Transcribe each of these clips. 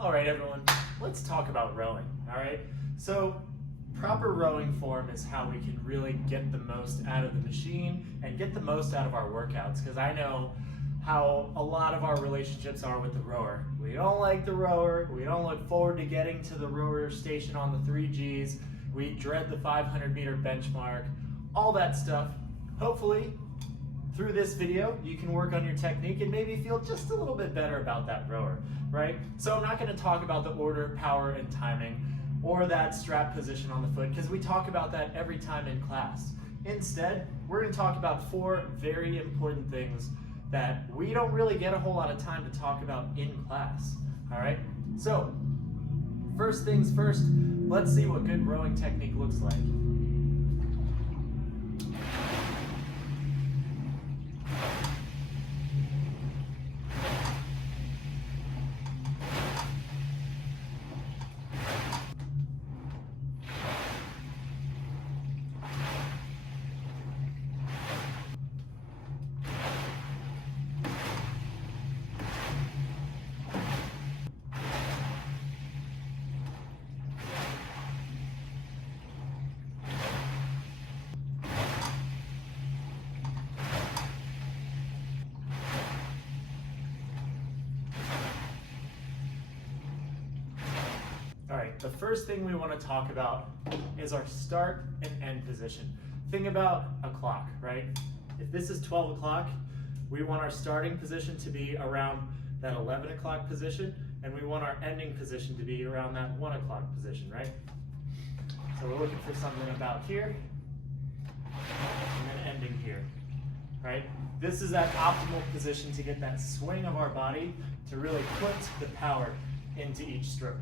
All right, everyone, let's talk about rowing, all right? So proper rowing form is how we can really get the most out of the machine and get the most out of our workouts, because I know how a lot of our relationships are with the rower. We don't like the rower, we don't look forward to getting to the rower station on the 3Gs, we dread the 500-meter benchmark, all that stuff. Hopefully, through this video, you can work on your technique and maybe feel just a little bit better about that rower, right? So I'm not going to talk about the order, power, and timing, or that strap position on the foot, because we talk about that every time in class. Instead, we're going to talk about 4 very important things that we don't really get a whole lot of time to talk about in class, all right? So, first things first, let's see what good rowing technique looks like. All right, the first thing we want to talk about is our start and end position. Think about a clock, right? If this is 12 o'clock, we want our starting position to be around that 11 o'clock position, and we want our ending position to be around that 1 o'clock position, right? So we're looking for something about here, and then ending here, right? This is that optimal position to get that swing of our body to really put the power into each stroke.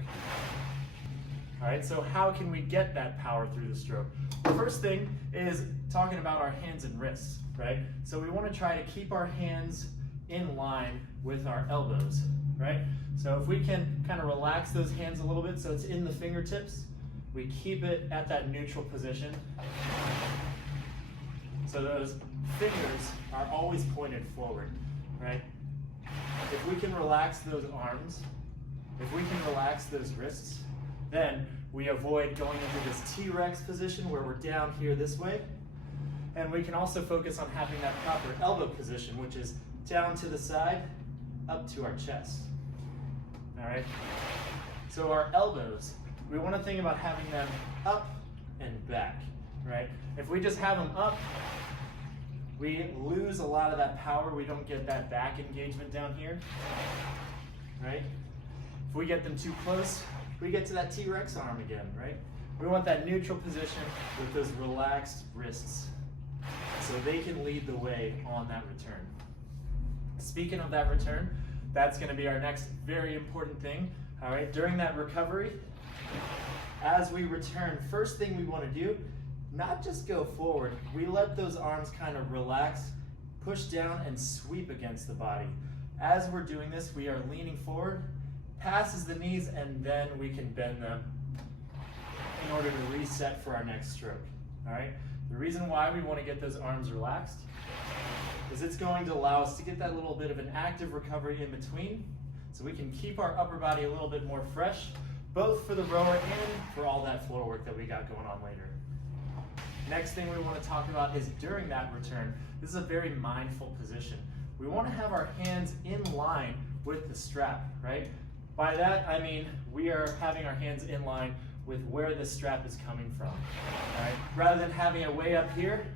All right, so how can we get that power through the stroke? The first thing is talking about our hands and wrists, right? So we want to try to keep our hands in line with our elbows, right? So if we can kind of relax those hands a little bit so it's in the fingertips, we keep it at that neutral position. So those fingers are always pointed forward, right? If we can relax those arms, if we can relax those wrists, then we avoid going into this T-Rex position where we're down here this way. And we can also focus on having that proper elbow position, which is down to the side, up to our chest. All right? So our elbows, we want to think about having them up and back, right? If we just have them up, we lose a lot of that power. We don't get that back engagement down here, right? If we get them too close, we get to that T-Rex arm again, right? We want that neutral position with those relaxed wrists so they can lead the way on that return. Speaking of that return, that's going to be our next very important thing, all right? During that recovery, as we return, first thing we want to do, not just go forward, we let those arms kind of relax, push down, and sweep against the body. As we're doing this, we are leaning forward, passes the knees, and then we can bend them in order to reset for our next stroke, all right? The reason why we want to get those arms relaxed is it's going to allow us to get that little bit of an active recovery in between so we can keep our upper body a little bit more fresh, both for the rower and for all that floor work that we got going on later. Next thing we want to talk about is during that return, this is a very mindful position. We want to have our hands in line with the strap, right? By that, I mean we are having our hands in line with where the strap is coming from, all right? Rather than having it way up here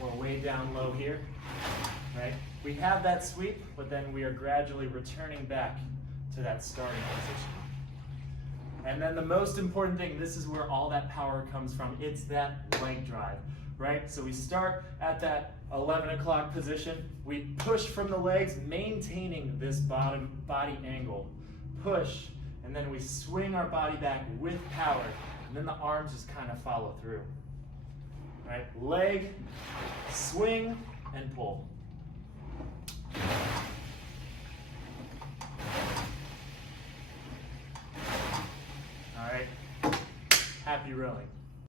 or way down low here, right? We have that sweep, but then we are gradually returning back to that starting position. And then the most important thing, this is where all that power comes from, it's that leg drive, right? So we start at that 11 o'clock position, we push from the legs, maintaining this bottom body angle. Push, and then we swing our body back with power, and then the arms just kind of follow through. All right, leg, swing, and pull. All right, happy rowing.